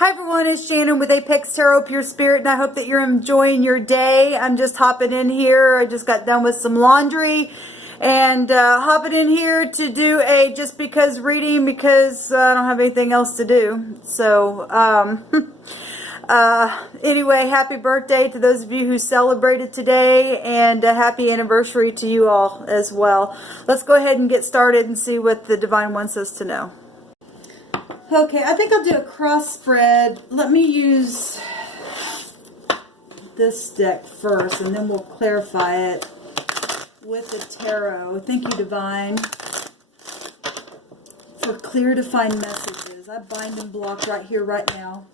Hi everyone, it's Shannon with Apex Tarot Pure Spirit, and I hope that you're enjoying your day. I'm just hopping in here. I just got done with some laundry and hopping in here to do a just because reading because I don't have anything else to do. So anyway, happy birthday to those of you who celebrated today, and a happy anniversary to you all as well. Let's go ahead and get started and see what the Divine wants us to know. Okay, I think I'll do a cross spread. Let me use this deck first, and then we'll clarify it with the tarot. Thank you, Divine, for clear, defined messages. I bind and block right here, right now,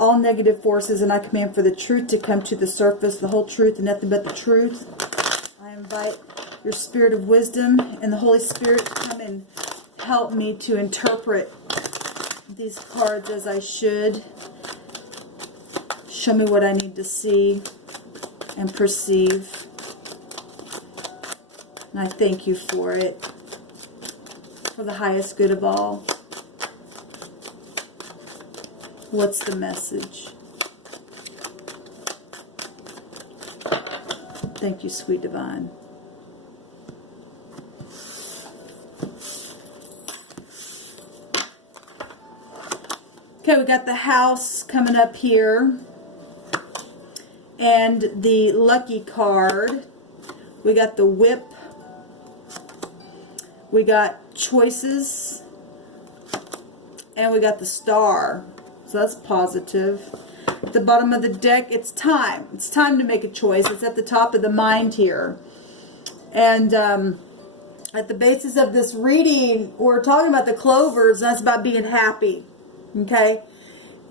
all negative forces, and I command for the truth to come to the surface, the whole truth and nothing but the truth. I invite your spirit of wisdom and the Holy Spirit to come and help me to interpret these cards as I should. Show me what I need to see and perceive. And I thank you for it, for the highest good of all. What's the message? Thank you, sweet Divine. Okay, we got the house coming up here, and the lucky card. We got the whip. We got choices, and we got the star. So that's positive. At the bottom of the deck, it's time. It's time to make a choice. It's at the top of the mind here. And at the basis of this reading, we're talking about the clovers, and that's about being happy. Okay,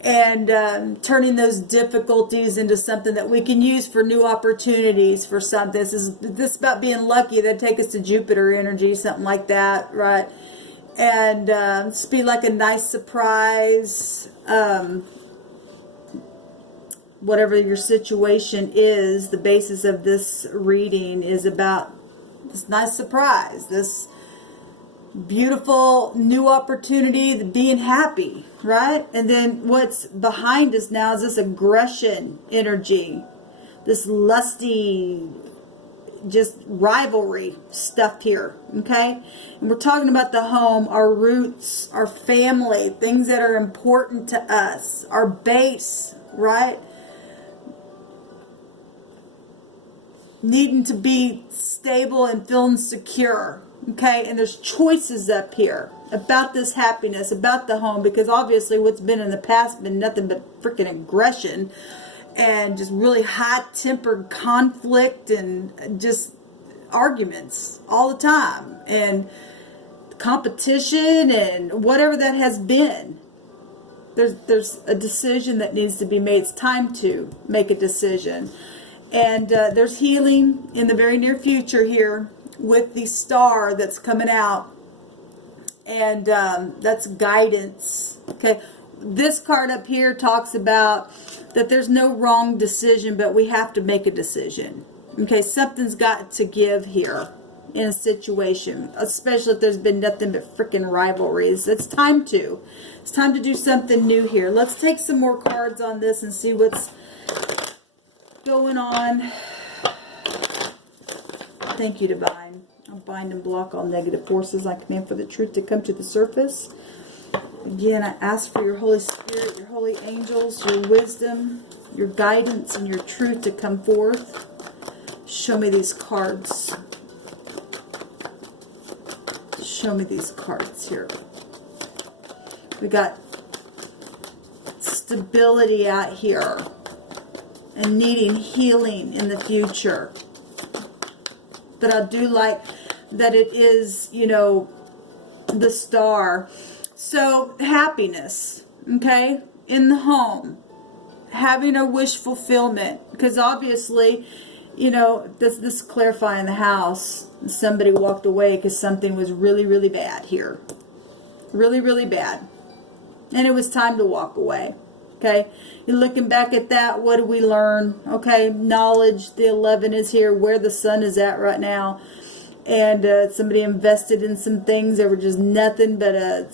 and turning those difficulties into something that we can use for new opportunities for something. This is about being lucky. That take us to Jupiter energy, something like that, right? And just be like a nice surprise. Whatever your situation is, the basis of this reading is about this nice surprise, this beautiful new opportunity, the being happy, right? And then what's behind us now is this aggression energy, this lusty, just rivalry stuff here, okay? And we're talking about the home, our roots, our family, things that are important to us, our base, right? Needing to be stable and feeling secure. Okay, and there's choices up here about this happiness, about the home, because obviously what's been in the past has been nothing but freaking aggression and just really high-tempered conflict and just arguments all the time and competition and whatever that has been. There's a decision that needs to be made. It's time to make a decision. And there's healing in the very near future here with the star that's coming out, and that's guidance. Okay, this card up here talks about that there's no wrong decision, but we have to make a decision. Okay, something's got to give here in a situation, especially if there's been nothing but freaking rivalries. It's time to do something new here. Let's take some more cards on this and see what's going on. Thank you, Divine. I bind and block all negative forces. I command for the truth to come to the surface. Again, I ask for your Holy Spirit, your holy angels, your wisdom, your guidance, and your truth to come forth. Show me these cards. Show me these cards here. We got stability out here and needing healing in the future. But I do like that it is, you know, the star. So happiness, okay, in the home, having a wish fulfillment, because obviously, you know, this clarifying the house, somebody walked away because something was really, really bad here. Really, really bad. And it was time to walk away. Okay, you're looking back at that. What do we learn? Okay, knowledge. The 11 is here, where the sun is at right now. And somebody invested in some things that were just nothing but a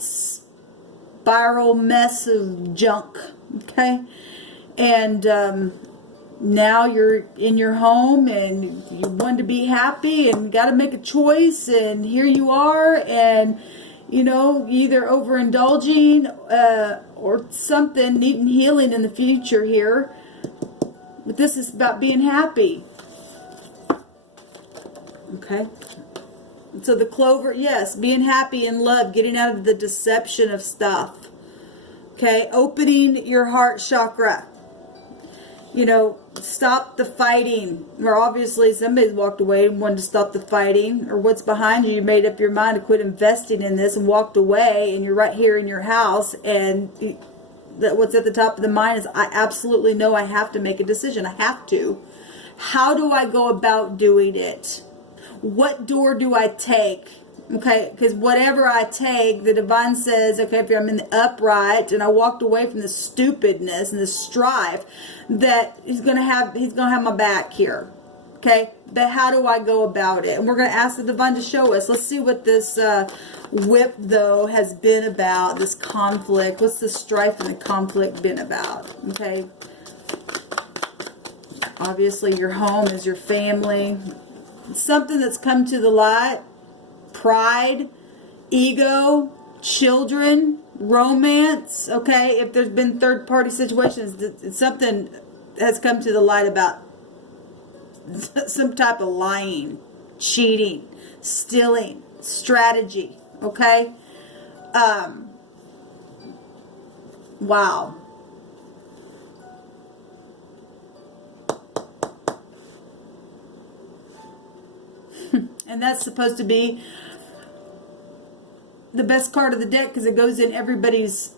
spiral mess of junk, okay? And now you're in your home and you want to be happy and got to make a choice, and here you are, and you know, either overindulging or something, needing healing in the future here. But this is about being happy. Okay. So the clover, yes, being happy in love, getting out of the deception of stuff. Okay. Opening your heart chakra. You know, stop the fighting. Or obviously somebody's walked away and wanted to stop the fighting. Or what's behind you, you made up your mind to quit investing in this and walked away, and you're right here in your house, and what's at the top of the mind is, I absolutely know I have to make a decision. I have to. How do I go about doing it? What door do I take? Okay, because whatever I take, the divine says, okay, if I'm in the upright and I walked away from the stupidness and the strife, that he's gonna have my back here. Okay, but how do I go about it? And we're gonna ask the divine to show us. Let's see what this whip though has been about. This conflict. What's the strife and the conflict been about? Okay. Obviously, your home is your family. Something that's come to the light. Pride, ego, children, romance. Okay, if there's been third-party situations, something has come to the light about some type of lying, cheating, stealing, strategy. Okay, wow. And that's supposed to be the best card of the deck because it goes in everybody's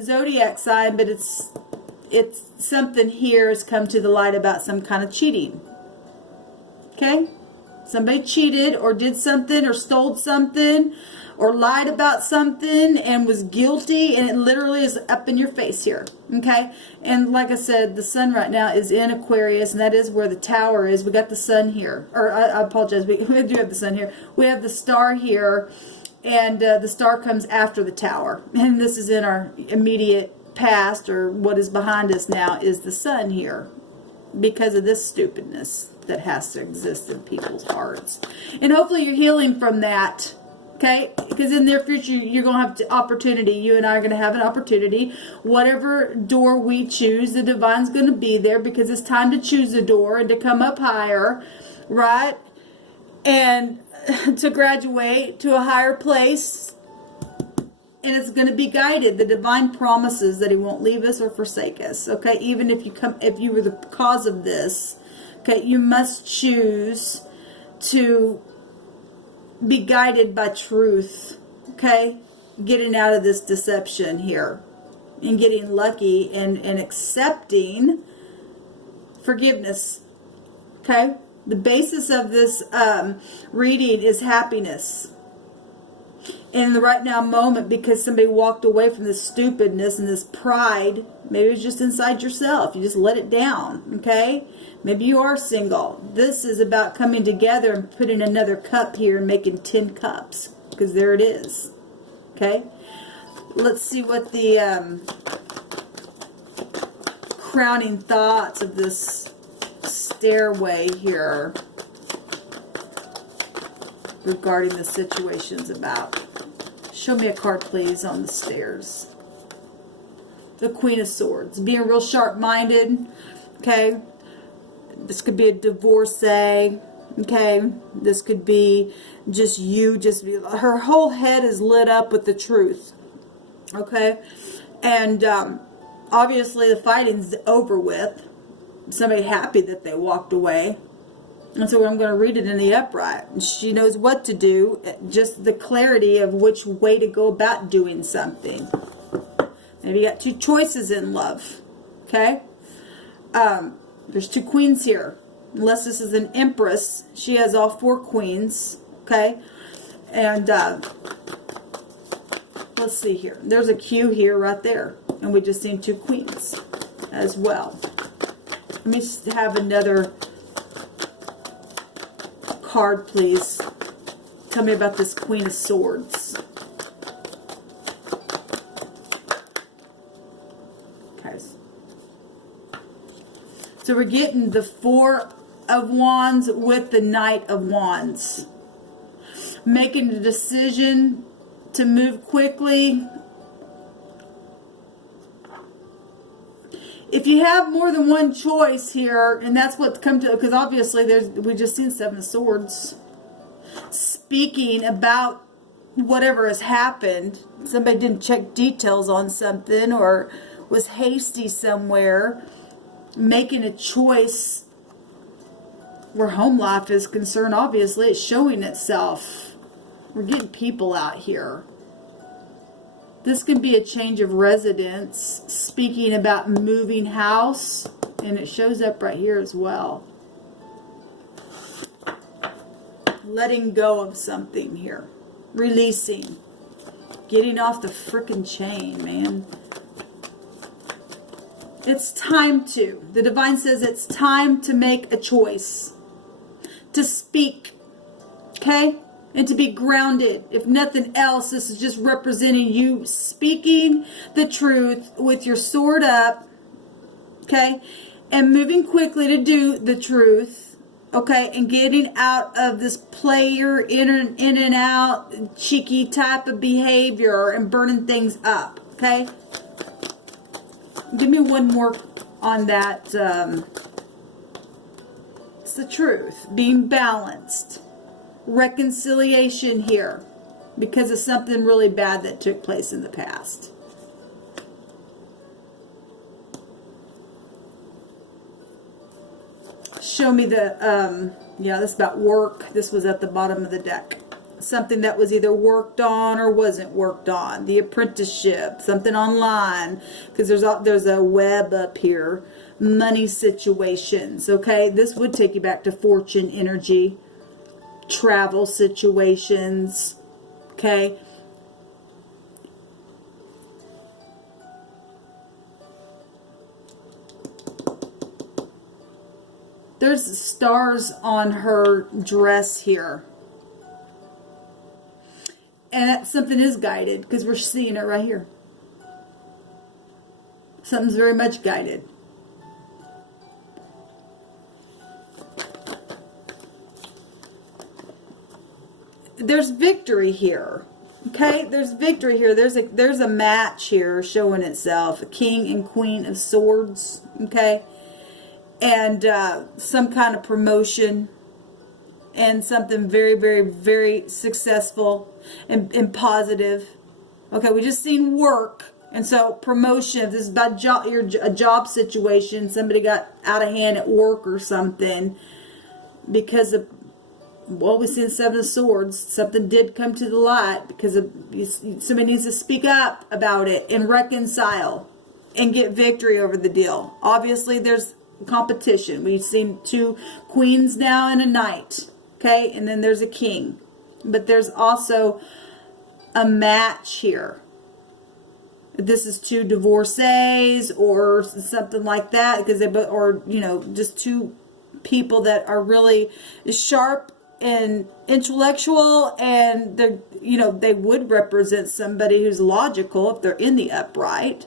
zodiac sign, but it's something here has come to the light about some kind of cheating. Okay? Somebody cheated or did something or stole something or lied about something and was guilty, and it literally is up in your face here. Okay? And like I said, the sun right now is in Aquarius, and that is where the tower is. We got the sun here. Or I apologize, we do have the sun here. We have the star here, and the star comes after the tower. And this is in our immediate past, or what is behind us now is the sun here, because of this stupidness that has to exist in people's hearts. And hopefully you're healing from that. Okay, because in their future, you're going to have the opportunity. You and I are going to have an opportunity. Whatever door we choose, the divine's going to be there, because it's time to choose a door and to come up higher, right? And to graduate to a higher place. And it's going to be guided. The divine promises that he won't leave us or forsake us. Okay, even if you were the cause of this, okay, you must choose to be guided by truth, okay? Getting out of this deception here and getting lucky and accepting forgiveness, okay? The basis of this reading is happiness. In the right now moment, because somebody walked away from this stupidness and this pride, maybe it's just inside yourself. You just let it down, okay? Maybe you are single. This is about coming together and putting another cup here and making 10 cups, because there it is, okay? Let's see what the crowning thoughts of this stairway here regarding the situation's about. Show me a card, please, on the stairs. The Queen of Swords. Being real sharp-minded, okay? This could be a divorcee, okay? This could be just you, her whole head is lit up with the truth, okay? And obviously the fighting's over with. Somebody happy that they walked away. And so I'm going to read it in the upright. And she knows what to do, just the clarity of which way to go about doing something. Maybe you got two choices in love, okay? There's two queens here. Unless this is an empress, she has all four queens, okay? And let's see here. There's a Q here right there. And we just seen two queens as well. Let me have another card, please. Tell me about this Queen of Swords. Okay. So we're getting the Four of Wands with the Knight of Wands. Making a decision to move quickly. If you have more than one choice here, and that's what's come to, because obviously we just seen Seven of Swords. Speaking about whatever has happened. Somebody didn't check details on something or was hasty somewhere. Making a choice where home life is concerned, obviously it's showing itself. We're getting people out here. This can be a change of residence, speaking about moving house, and it shows up right here as well. Letting go of something here. Releasing. Getting off the frickin' chain, man. It's time to. The divine says it's time to make a choice. To speak. Okay? And to be grounded. If nothing else, this is just representing you speaking the truth with your sword up. Okay? And moving quickly to do the truth. Okay? And getting out of this player in and out cheeky type of behavior and burning things up. Okay? Give me one more on that. It's the truth. Being balanced. Reconciliation here. Because of something really bad that took place in the past. Show me the, yeah, this is about work. This was at the bottom of the deck. Something that was either worked on or wasn't worked on. The apprenticeship, something online, because there's a web up here. Money situations, okay? This would take you back to fortune energy. Travel situations, okay? There's stars on her dress here. And something is guided, because we're seeing it right here. Something's very much guided. There's victory here. Okay, there's victory here. There's a match here showing itself. A king and queen of swords. Okay. And some kind of promotion. And something very, very, very successful and positive. Okay, we just seen work. And so promotion, if this is about a job situation, somebody got out of hand at work or something because of, well, we seen Seven of Swords. Something did come to the light because of, somebody needs to speak up about it and reconcile and get victory over the deal. Obviously, there's competition. We've seen two queens now and a knight. Okay, and then there's a king. But there's also a match here. This is two divorcees or something like that, because they both, or you know, just two people that are really sharp and intellectual, and they're, you know, they would represent somebody who's logical if they're in the upright.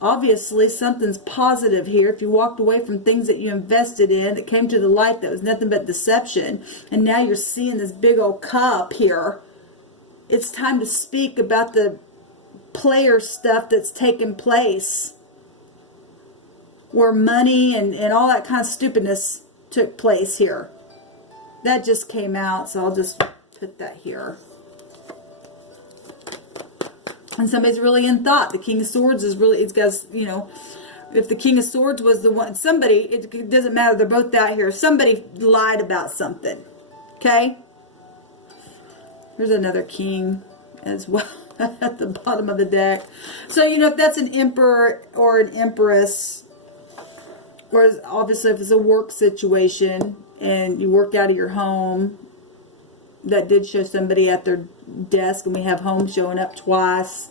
Obviously, something's positive here. If you walked away from things that you invested in that came to the light that was nothing but deception, and now you're seeing this big old cup here, it's time to speak about the player stuff that's taken place, where money and all that kind of stupidness took place here. That just came out, so I'll just put that here. And somebody's really in thought. The King of Swords is really, it's got, you know, if the King of Swords was the one, somebody, it doesn't matter, they're both out here. Somebody lied about something. Okay? There's another king as well at the bottom of the deck. So, you know, if that's an emperor or an empress, or obviously if it's a work situation and you work out of your home, that did show somebody at their desk, and we have home showing up twice.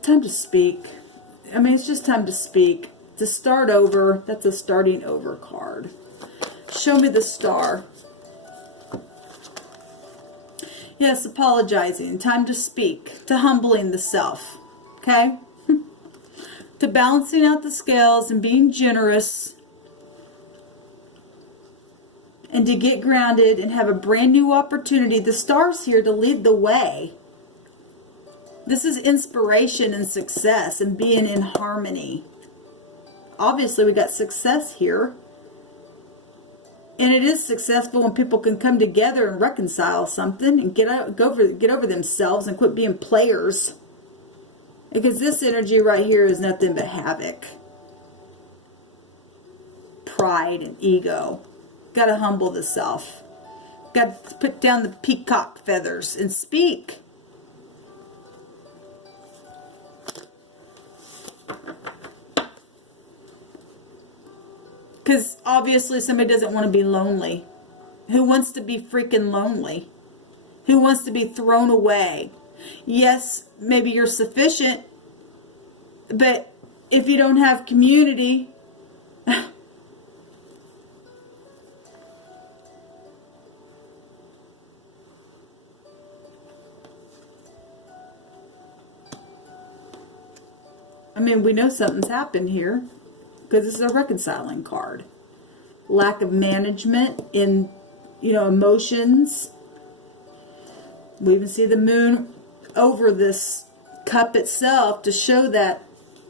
Time to speak. I mean, it's just time to speak. To start over. That's a starting over card. Show me the star. Yes, apologizing. Time to speak. To humbling the self. Okay? To balancing out the scales and being generous. And to get grounded and have a brand new opportunity. The star's here to lead the way. This is inspiration and success and being in harmony. Obviously, we got success here. And it is successful when people can come together and reconcile something and get over themselves and quit being players. Because this energy right here is nothing but havoc. Pride and ego. Got to humble the self. Got to put down the peacock feathers and speak. Because obviously somebody doesn't want to be lonely. Who wants to be freaking lonely? Who wants to be thrown away? Yes, maybe you're sufficient, but if you don't have community, I mean, we know something's happened here. Because this is a reconciling card. Lack of management in, emotions. We even see the moon over this cup itself to show that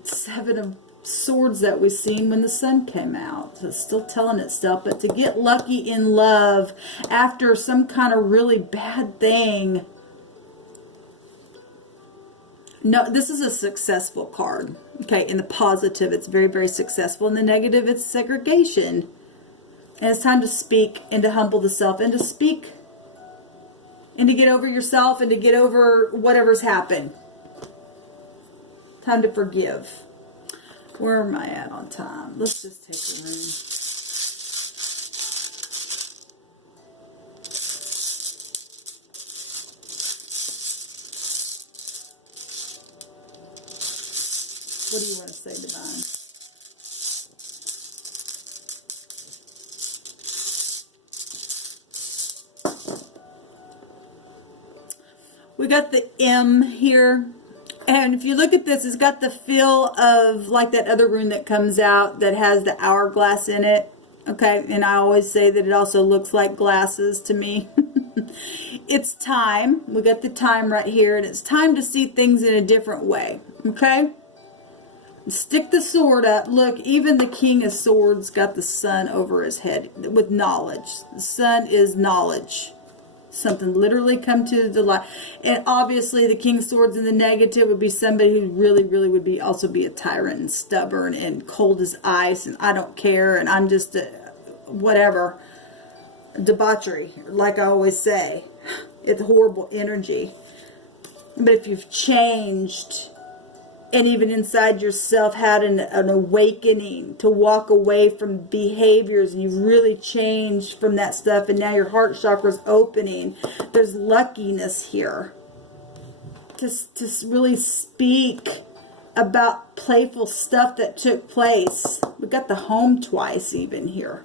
7 of Swords that we've seen when the sun came out. So it's still telling itself. But to get lucky in love after some kind of really bad thing. No, this is a successful card. Okay, in the positive, it's very, very successful. In the negative, it's segregation. And it's time to speak and to humble the self and to speak and to get over yourself and to get over whatever's happened. Time to forgive. Where am I at on time? Let's just take a room. What do you want to say, Divine? We got the M here. And if you look at this, it's got the feel of like that other rune that comes out that has the hourglass in it. Okay, and I always say that it also looks like glasses to me. It's time. We got the time right here. And it's time to see things in a different way. Okay? Stick the sword up. Look, even the King of Swords got the sun over his head with knowledge. The sun is knowledge. Something literally come to the light. And obviously the King of Swords in the negative would be somebody who really, really would be also be a tyrant and stubborn and cold as ice and I don't care and I'm just whatever. Debauchery, like I always say. It's horrible energy. But if you've changed and even inside yourself had an awakening to walk away from behaviors and you've really changed from that stuff and now your heart chakra's opening. There's luckiness here. To really speak about playful stuff that took place. We got the home twice even here.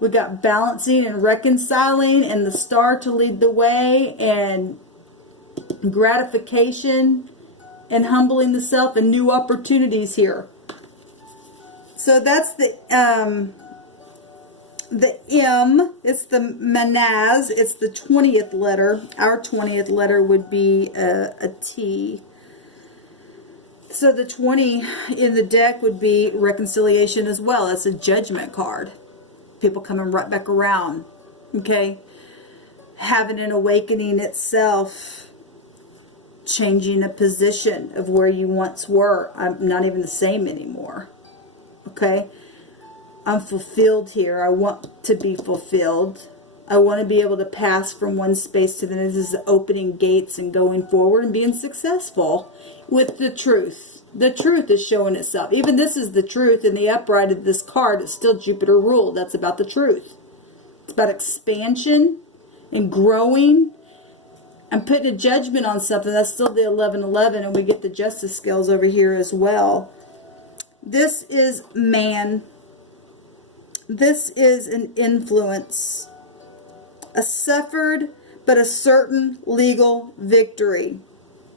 We got balancing and reconciling and the star to lead the way and gratification and humbling the self and new opportunities here. So that's the M. It's the Manaz. It's the 20th letter. Our 20th letter would be a T. So the 20 in the deck would be reconciliation as well. It's a judgment card. People coming right back around. Okay? Having an awakening itself. Changing a position of where you once were. I'm not even the same anymore. Okay? I'm fulfilled here. I want to be fulfilled. I want to be able to pass from one space to the next. This is opening gates and going forward and being successful with the truth. The truth is showing itself. Even this is the truth in the upright of this card. It's still Jupiter ruled. That's about the truth. It's about expansion and growing. I'm putting a judgment on something. That's still the 1111, and we get the justice scales over here as well. This is man. This is an influence. A suffered but a certain legal victory.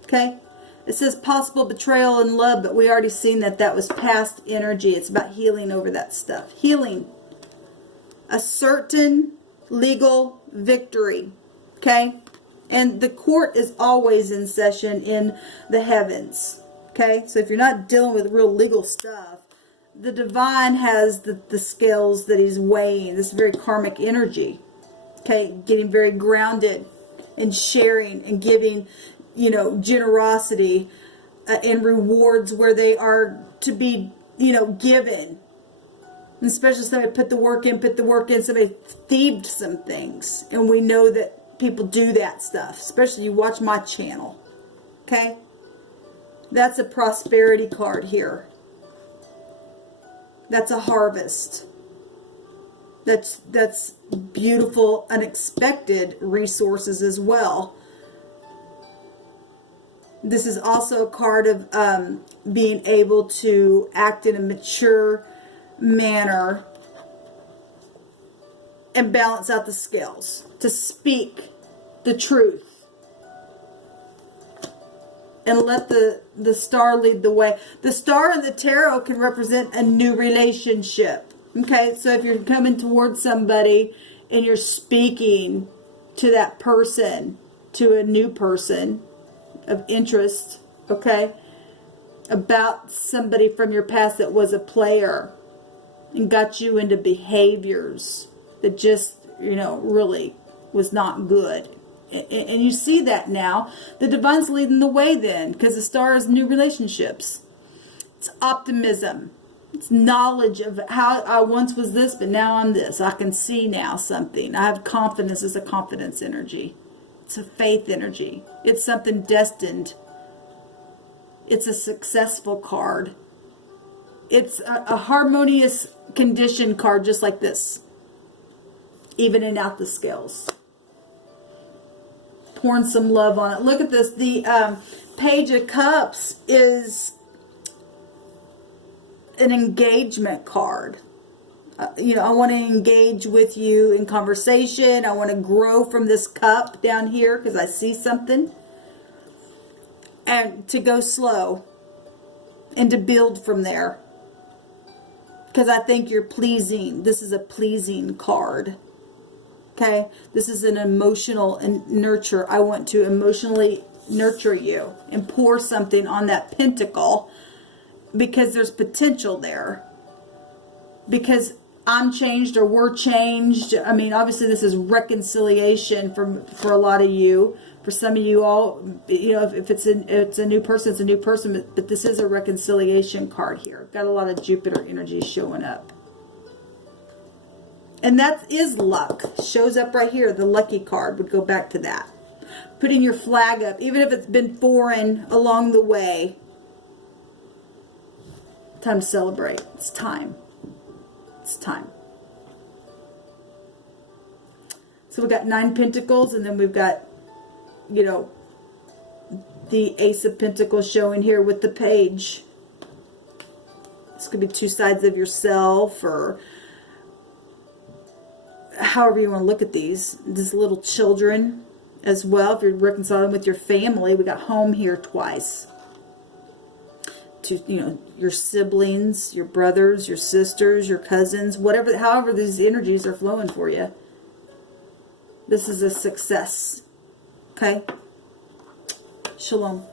Okay? It says possible betrayal in love, but we already seen that that was past energy. It's about healing over that stuff. Healing. A certain legal victory. Okay? And the court is always in session in the heavens. Okay? So if you're not dealing with real legal stuff, the divine has the scales that he's weighing. This is very karmic energy. Okay? Getting very grounded and sharing and giving, you know, generosity and rewards where they are to be, you know, given. And especially somebody put the work in, somebody thieved some things. And we know that people do that stuff. Especially you watch my channel. Okay? That's a prosperity card here. That's a harvest. That's beautiful, unexpected resources as well. This is also a card of being able to act in a mature manner and balance out the scales. To speak the truth. And let the star lead the way. The star in the tarot can represent a new relationship. Okay, so if you're coming towards somebody and you're speaking to that person, to a new person of interest, okay, about somebody from your past that was a player and got you into behaviors that just, you know, really was not good. And you see that now. The divine's leading the way then, because the star is new relationships. It's optimism. It's knowledge of how I once was this, but now I'm this. I can see now something. I have confidence. It's a confidence energy. It's a faith energy. It's something destined. It's a successful card. It's a harmonious condition card, just like this. Evening out the scales. Pouring some love on it. Look at this. The Page of Cups is an engagement card. You know, I want to engage with you in conversation. I want to grow from this cup down here because I see something. And to go slow. And to build from there. Because I think you're pleasing. This is a pleasing card. Okay? This is an emotional nurture. I want to emotionally nurture you. And pour something on that pentacle. Because there's potential there. Because I'm changed or we're changed. I mean, obviously this is reconciliation for a lot of you. For some of you all, you know, if it's a new person, it's a new person. But this is a reconciliation card here. Got a lot of Jupiter energy showing up. And that is luck. Shows up right here. The lucky card would go back to that. Putting your flag up, even if it's been foreign along the way. Time to celebrate. It's time. It's time. So we've got 9 Pentacles, and then we've got, you know, the Ace of Pentacles showing here with the Page. This could be two sides of yourself, or however you want to look at these. These little children as well. If you're reconciling with your family, we got home here twice. To, you know, your siblings, your brothers, your sisters, your cousins, whatever, however these energies are flowing for you. This is a success. Okay? Shalom.